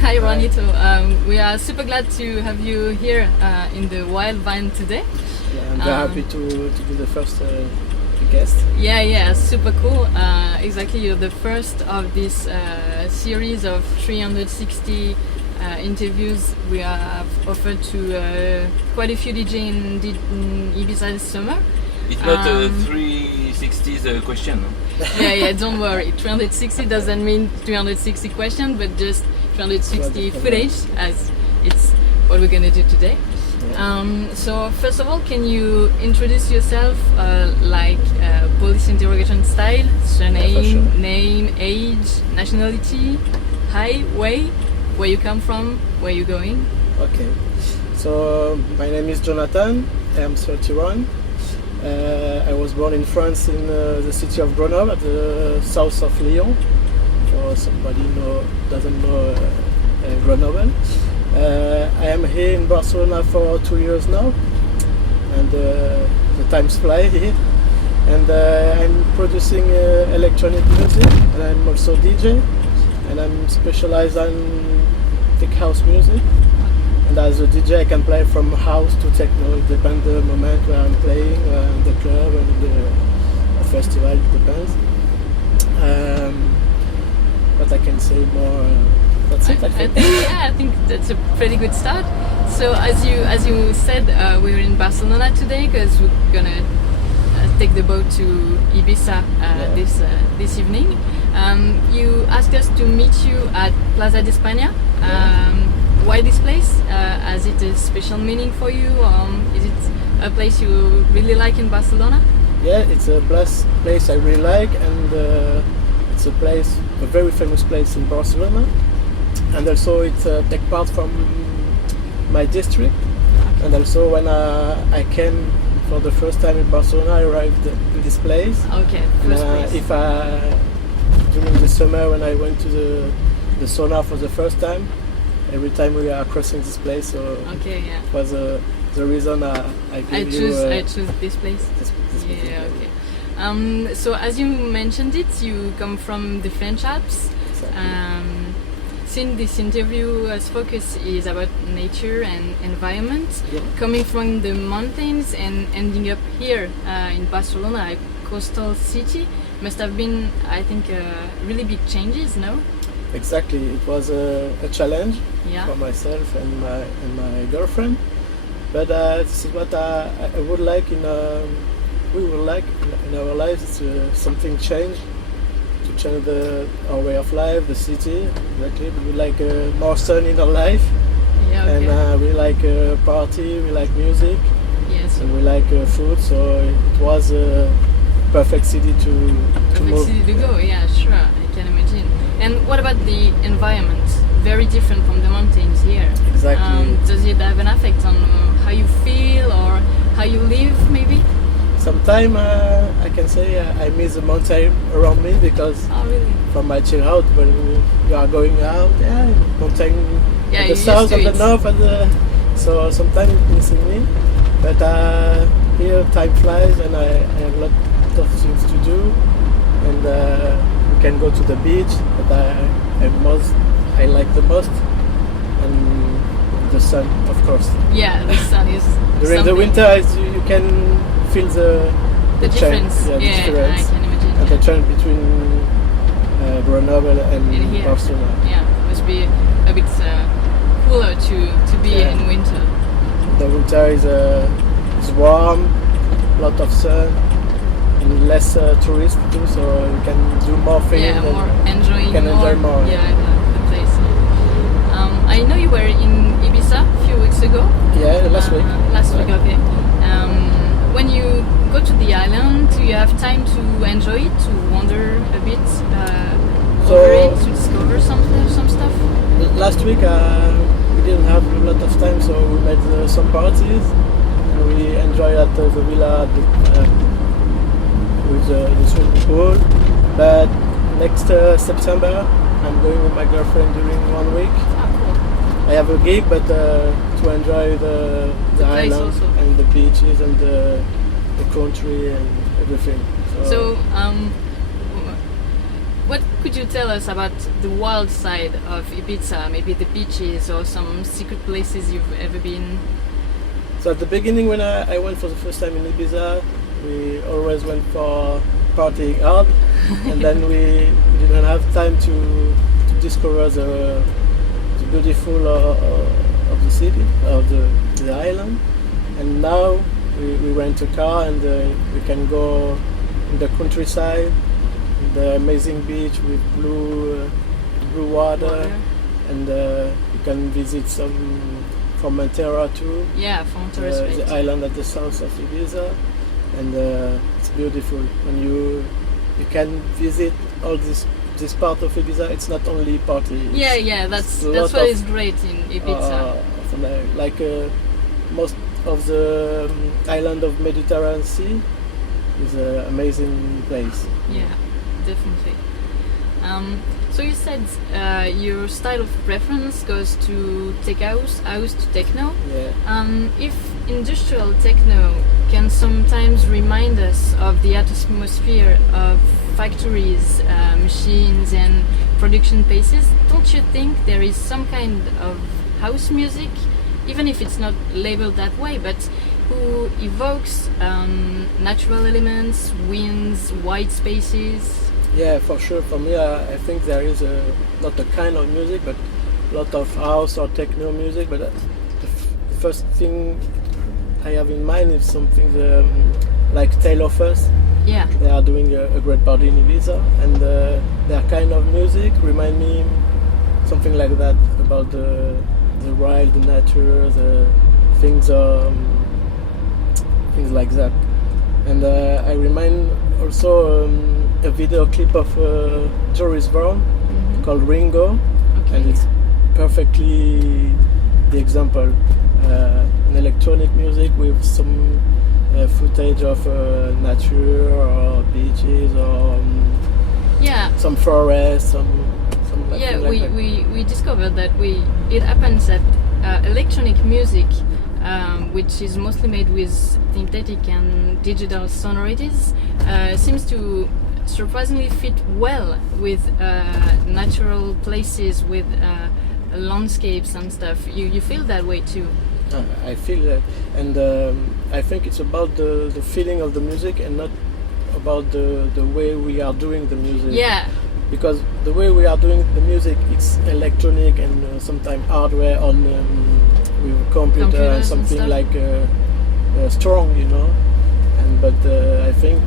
Hi Juanito. We are super glad to have you here in the Wild Vine today. Yeah, I'm very happy to be the first guest. Yeah, super cool. Exactly, you're the first of this series of 360 interviews we have offered to quite a few DJ in Ibiza this summer. It's not a 360 question. No? Yeah, don't worry. 360 doesn't mean 360 questions, but just 360 footage, as it's what we're gonna do today. Yeah. So first of all, can you introduce yourself, like police interrogation style, surname, Yeah, sure. name, age, nationality, height, weight, where you come from, where you're going? Okay. So my name is Jonathan. I am 31. I was born in France in the city of Grenoble, at the south of Lyon. For somebody doesn't know Grenoble. I am here in Barcelona for 2 years now, and the times fly here. And I'm producing electronic music, and I'm also DJ, and I'm specialized in tech house music. And as a DJ, I can play from house to techno. It depends the moment where I'm playing, in the club and in the festival. It depends. But I can say more. That's it. I think that's a pretty good start. So as you said, we're in Barcelona today because we're gonna take the boat to Ibiza this evening. You asked us to meet you at Plaza de España. Why this place? Has it a special meaning for you? Is it a place you really like in Barcelona? Yeah, it's a place I really like, and it's a very famous place in Barcelona. And also it takes part from my district. Okay. And also when I came for the first time in Barcelona, I arrived in this place. Okay, first place. During the summer when I went to the sauna for the first time, every time we are crossing this place, so okay, yeah. it was the reason I choose this place. This Yeah, okay. So as you mentioned it, you come from the French Alps. Exactly. Since this interview's focus is about nature and environment, Yeah. coming from the mountains and ending up here in Barcelona, a coastal city, must have been, I think, really big changes, no? Exactly, it was a challenge for myself and my girlfriend. But this is what I would like we would like in our lives, something change. To change our way of life, the city. Exactly, we like more sun in our life, Yeah, okay. and we like party, we like music, Yes. and we like food. So it was a perfect city to move. City to go, yeah, sure, I can imagine. And what about the environment? Very different from the mountains here. Exactly. Does it have an effect on how you feel or how you live, maybe? Sometimes I can say I miss the mountain around me, because Oh, really? from my childhood when we are going out, mountain Yeah, at you're the south used and to the it. north, so sometimes it's missing me. But here time flies, and I have a lot of things to do, and we can go to the beach, but I like the most, and the sun, of course. Yeah, the sun is During the something. winter, you can feel the difference. change, the difference, I can imagine. and the change between Grenoble and In here. Barcelona. Yeah, must be a bit cooler to be Yeah. in winter. The winter is warm, lot of sun, and less tourists too, so you can do more things. Yeah, and more enjoying. you can enjoy more. Yeah, the place. I know you were in Ibiza a few weeks ago. Yeah, last week. Last week, okay. When you go to the island, do you have time to enjoy it, to wander a bit over it, to discover some stuff? Last week we didn't have a lot of time, so we made some parties, and we enjoyed at the villa with the swimming pool. But next September, I'm going with my girlfriend during 1 week. Ah, cool. I have a gig, but to enjoy the place island also. and the beaches and the country and everything. So, what could you tell us about the wild side of Ibiza? Maybe the beaches or some secret places you've ever been? So at the beginning, when I went for the first time in Ibiza, we always went for partying hard, and then we didn't have time to discover the beautiful of the city, of the island. And now we rent a car and we can go in the countryside, in the amazing beach with blue water, and you can visit some Formentera too. Yeah, Formentera is great. The island at the south of Ibiza, and it's beautiful. When you can visit all this part of Ibiza, it's not only party. Yeah, that's what is great in Ibiza. Like most of the island of Mediterranean Sea is an amazing place. Yeah, definitely. So you said your style of preference goes to tech house to techno. Yeah. If industrial techno can sometimes remind us of the atmosphere of factories, machines and production places, don't you think there is some kind of house music, even if it's not labeled that way, but who evokes natural elements, winds, white spaces? Yeah, for sure. For me, I think there is not a kind of music, but a lot of house or techno music. But the first thing I have in mind is something like Tale of Us. Yeah. They are doing a great party in Ibiza, and their kind of music remind me something like that about the wild, the nature, the things like that. And I remind also a video clip of Joris Vorn called Ringo, and it's perfectly the example. An electronic music with some footage of nature or beaches or some forest, yeah, we discovered that it happens that electronic music, which is mostly made with synthetic and digital sonorities, seems to surprisingly fit well with natural places, with landscapes and stuff. You feel that way too? I feel that, and I think it's about the feeling of the music and not about the way we are doing the music. Yeah. Because the way we are doing the music, it's electronic and sometimes hardware on with computer and something like strong, you know. But I think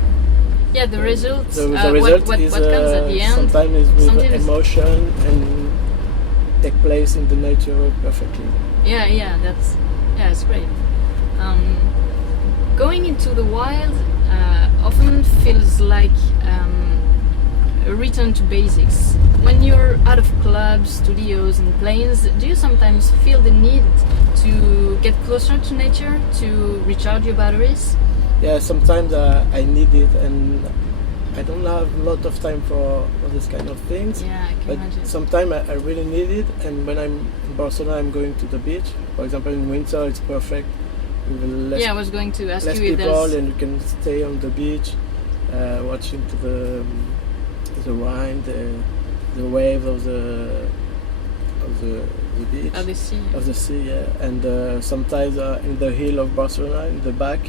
the result. The result what is comes at the end. Sometimes is with emotion and take place in the nature perfectly. Yeah, it's great. Going into the wild often feels like a return to basics. When you're out of clubs, studios and planes, do you sometimes feel the need to get closer to nature, to recharge your batteries? Yeah, sometimes I need it, and I don't have a lot of time for this kind of things. Yeah, I can imagine. Sometimes I really need it, and when I'm in Barcelona, I'm going to the beach. For example, in winter, it's perfect. With I was going to ask less you if people, there's... and you can stay on the beach, watching to the wind, the waves of the beach, of the sea. Yeah. And sometimes in the hill of Barcelona, in the back,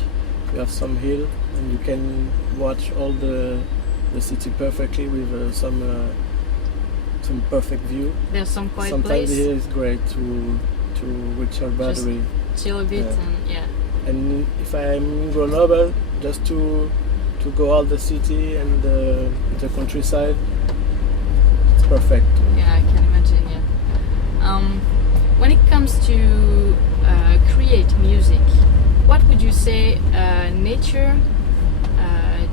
you have some hill, and you can watch all the city perfectly with some perfect view. There's some quiet Sometimes place. here is great to recharge battery. Just chill a bit And if I'm in Grenoble, just to go out the city and the countryside, it's perfect. Yeah, I can imagine. Yeah. When it comes to create music, what would you say nature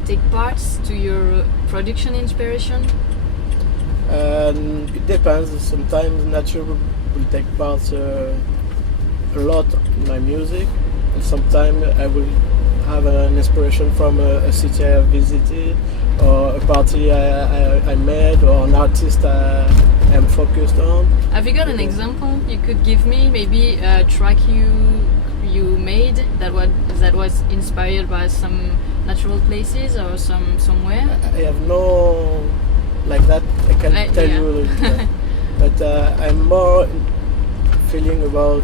take parts to your production inspiration? It depends. Sometimes nature will take part a lot in my music, and sometimes I will have an inspiration from a city I have visited, or a party I made, or an artist I am focused on. Have you got an example you could give me? Maybe a track you made that was inspired by some natural places or somewhere? I have no like that. I can't tell yeah. you, but I'm more feeling about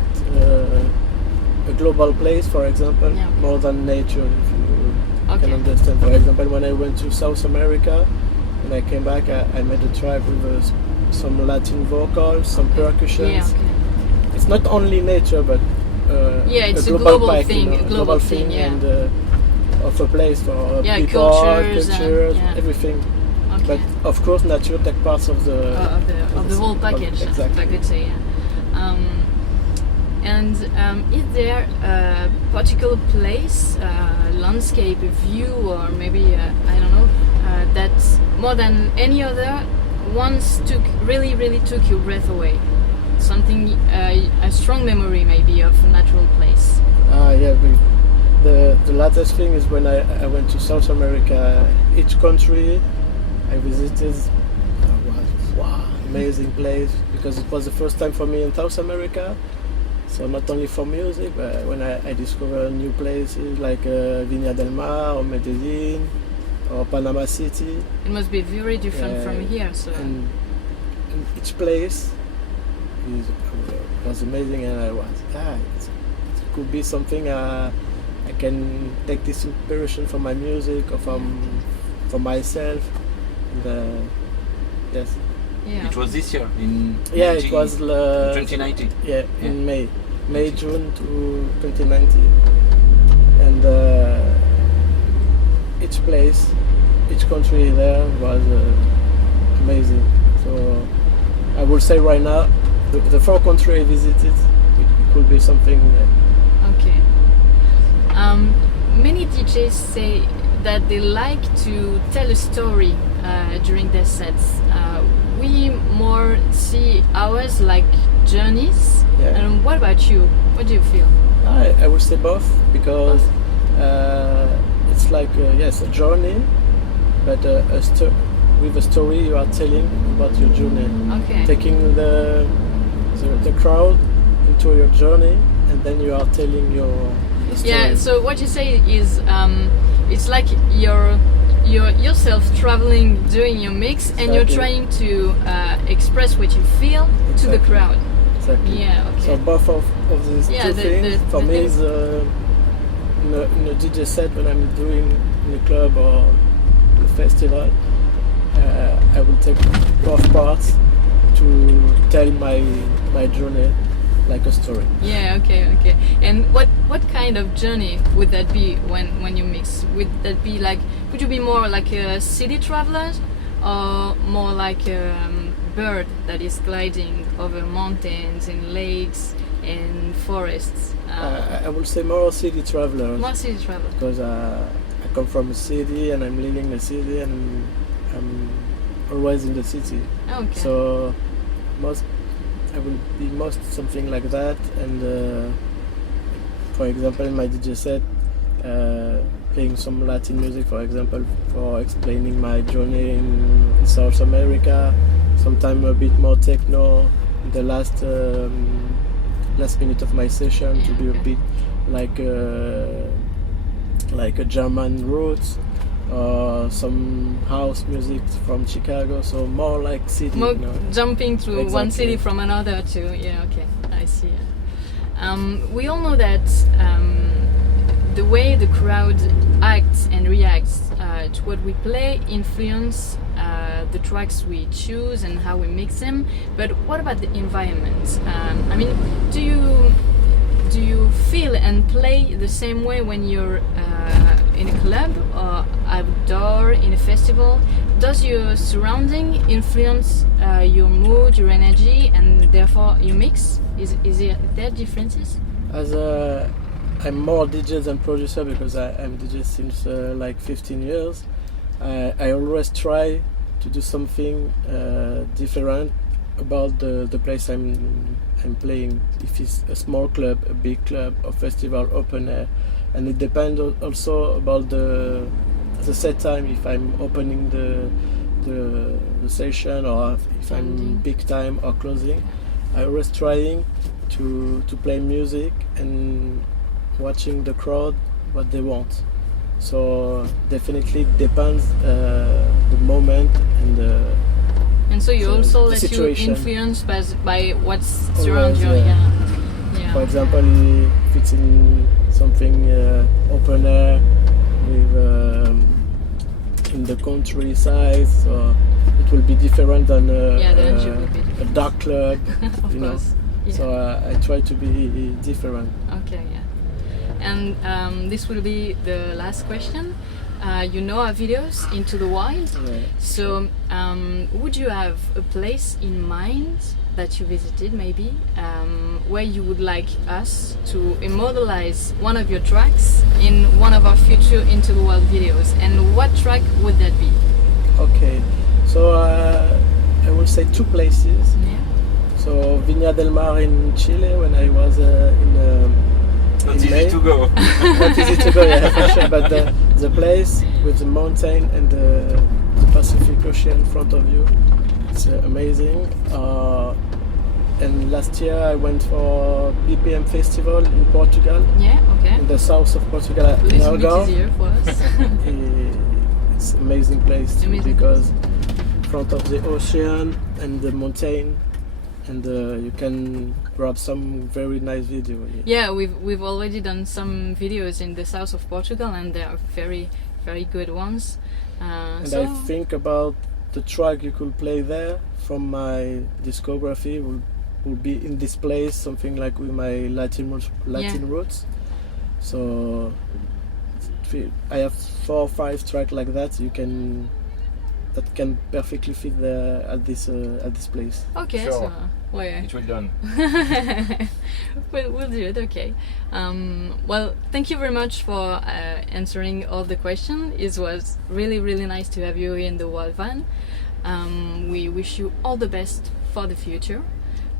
a global place, for example, Yeah. more than nature. If you Okay. can understand. For example, when I went to South America, when I came back, I made a track with some Latin vocals, some percussions. Yeah, okay. It's not only nature, but Yeah, it's a global global pack, thing, you know, a global thing, thing, yeah. and of a place for Yeah, people, cultures, yeah. everything. Okay. But of course, nature take parts of the of the whole package, Exactly. if I could say. Yeah. And is there a particular place, landscape, a view, or maybe I don't know, that more than any other once really took your breath away? Something, a strong memory maybe of a natural place. Yeah. The latest thing is when I went to South America. Each country I visited was wow, amazing place, because it was the first time for me in South America. So not only for music, but when I discovered new places like Viña del Mar or Medellin or Panama City. It must be very different from here. So. And each place was amazing, and I was it could be something I can take this inspiration from my music or from myself. And, yes. Yeah. It was this year in It was 2019. Yeah, in June to 2019, and each place, each country there was amazing. So I will say right now, the 4 countries I visited, it could be something. Okay. Many DJs say that they like to tell a story during their sets. We more see ours like journeys. Yeah. And what about you? What do you feel? I would say both, because it's like yes, a journey, but with a story you are telling about your journey. Okay. Taking the crowd into your journey, and then you are telling your story. Yeah. So what you say is, it's like you're yourself traveling, doing your mix, and you're trying to express what you feel to the crowd. Exactly. Yeah. Okay. So both of these two things for me is in a DJ set, when I'm doing in a club or a festival, I will take both parts to tell my journey like a story. Yeah, okay. And what kind of journey would that be when you mix? Would that be like, would you be more like a city traveler, or more like a bird that is gliding over mountains and lakes and forests? I would say more city traveler. More city traveler. Because I come from a city and I'm living in a city, and I'm always in the city. Okay. So I will be most something like that, and for example in my DJ set, playing some Latin music, for example, for explaining my journey in South America. Sometimes a bit more techno. The last minute of my session to be a bit like a German roots, or some house music from Chicago, so more like city. More you know? jumping through Exactly. one city from another to, okay, I see. We all know that the way the crowd acts and reacts to what we play influence the tracks we choose and how we mix them. But what about the environment? I mean, do you feel and play the same way when you're in a club or outdoor in a festival? Does your surrounding influence your mood, your energy, and therefore your mix? Is there differences? As I'm more DJ than producer, because I'm DJ since like 15 years. I always try to do something different about the place I'm playing. If it's a small club, a big club, a festival, open air, and it depends also about the set time. If I'm opening the session, or if I'm big time or closing, I always trying to play music and watching the crowd what they want. So definitely depends the moment and And so you So also the let you situation. influence by what's around Always, you. yeah. Yeah. For example, if it's in something open air with in the countryside, so it will be different than Yeah, the energy will be a different. dark club. Of you know. course. Yeah. So I try to be different. Okay, yeah. And this will be the last question. You know our videos Into the Wild. Yeah. So, would you have a place in mind that you visited, maybe, where you would like us to immortalize one of your tracks in one of our future Into the Wild videos? And what track would that be? Okay, so I will say 2 places. Yeah. So Viña del Mar in Chile when I was Not in easy May. to go. Not easy to go, yeah, for sure. But the place with the mountain and the Pacific Ocean in front of you, it's amazing. And last year I went for BPM Festival in Portugal, Yeah, okay. in the south of Portugal, A in little bit Algarve. easier for us. It's an amazing place too, Amazing because in front of the ocean and the mountain, and you can grab some very nice video. Yeah, we've already done some videos in the south of Portugal, and they are very, very good ones. And So I think about the track you could play there from my discography will be in this place, something like with my Latin roots. So I have 4 or 5 tracks like that that can perfectly fit there at this place. okay, Sure. so well, It will done. we'll do it. Okay. Well, thank you very much for answering all the questions. It was really, really nice to have you here in the Wild Van. We wish you all the best for the future.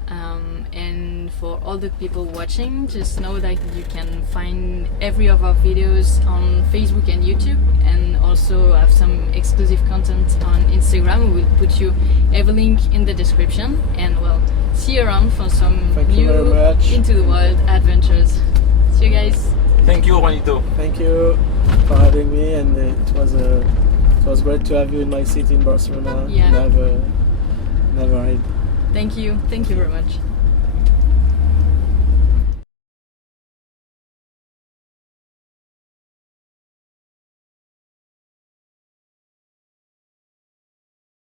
And for all the people watching, just know that you can find every of our videos on Facebook and YouTube, and also have some exclusive content on Instagram. We will put you every link in the description, and we'll see you around for some Thank you new very much. Into the Wild adventures. See you guys. Thank you, Juanito. Thank you for having me, and it was great to have you in my city in Barcelona. Yeah. And have a ride. Thank you very much.